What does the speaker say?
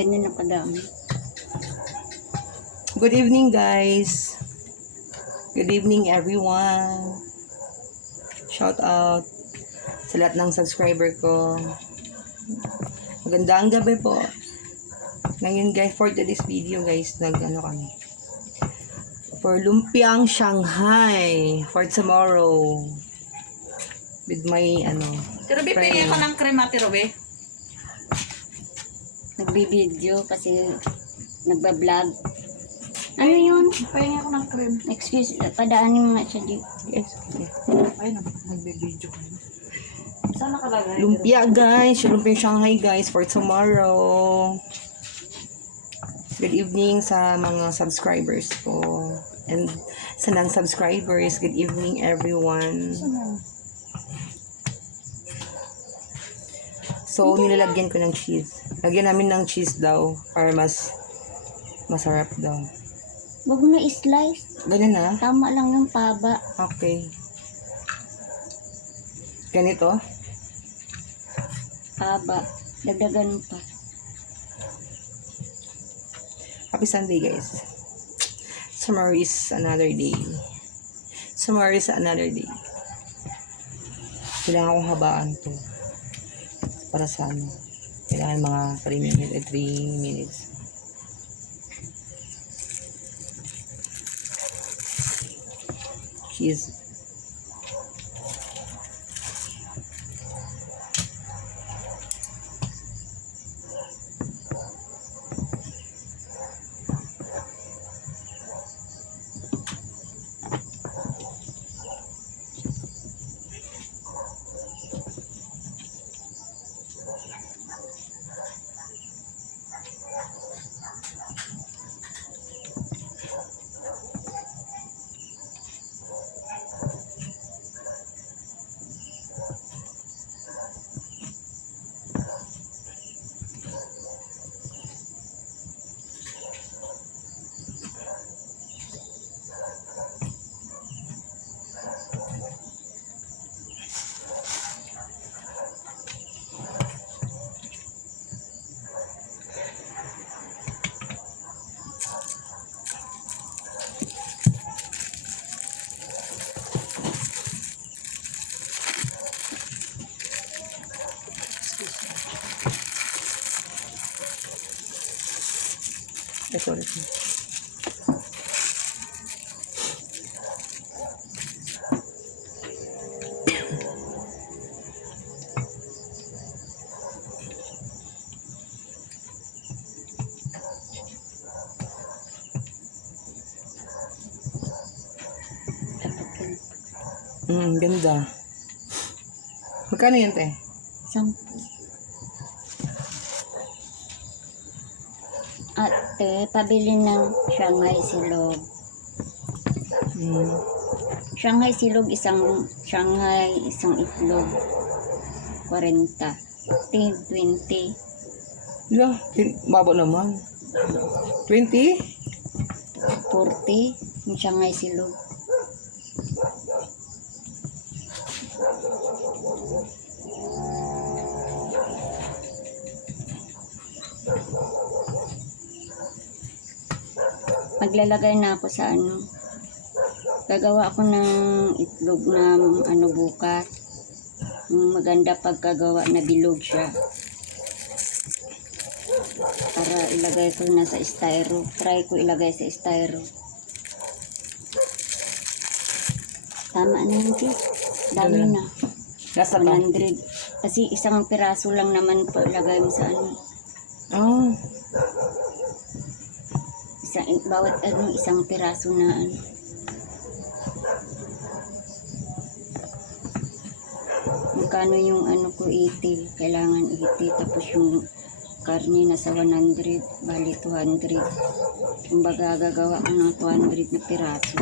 Ganyan na kadami. Good evening, guys. Good evening, everyone. Shout out sa lahat ng subscriber ko. Magandang gabi po. Ngayon, guys, for today's video, guys, nag-ano kami. For Lumpiang Shanghai. For tomorrow. With my, Tirobe, pingin ko ng krema, Tirobe. Nagbibideo kasi nagbablog. Ano yun? Pingin ko ng krem. Excuse, padaanin mo nga siya dito. Yes. Ayun, nagbe-video ko. Saan nakalagay? Lumpia, guys. Lumpiang Shanghai, guys, for tomorrow. Good evening sa mga subscribers ko. And sa non-subscribers, good evening, everyone. So, nilalagyan ko ng cheese. Lagyan namin ng cheese daw para mas masarap daw. Huwag na i-slice. Ganyan na? Tama lang yung paba. Okay. Ganito? Paba. Dagdagan mo pa. Happy Sunday, guys. Tomorrow is another day. Tomorrow is another day. Kailangan kong habaan to. Para sa ano. Kailangan mga 3 minutes. Cheese. Sorry. Ganda. Magkano yan, te? 10. Ate, pabili ng Shanghai silog. Shanghai silog, isang Shanghai, isang itlog. 40. 20. Yeah, baba naman. 20? 40. Yung Shanghai silog. Maglalagay na ako sa ano. Gagawa ako ng itlog na ano bukas. Maganda pagkagawa na bilog siya. Para ilagay ko na sa styro. Try ko ilagay sa styro. Tama na yun, sis. Dami na. Nasa ba? 100. Kasi isang piraso lang naman po ilagay mo sa ano. Oh. Bawat ano, isang piraso na ano. Magkano yung ano ko 80, kailangan 80, tapos yung karne nasa 100, bali 200. Kumbaga gagawa ko ng 200 na piraso.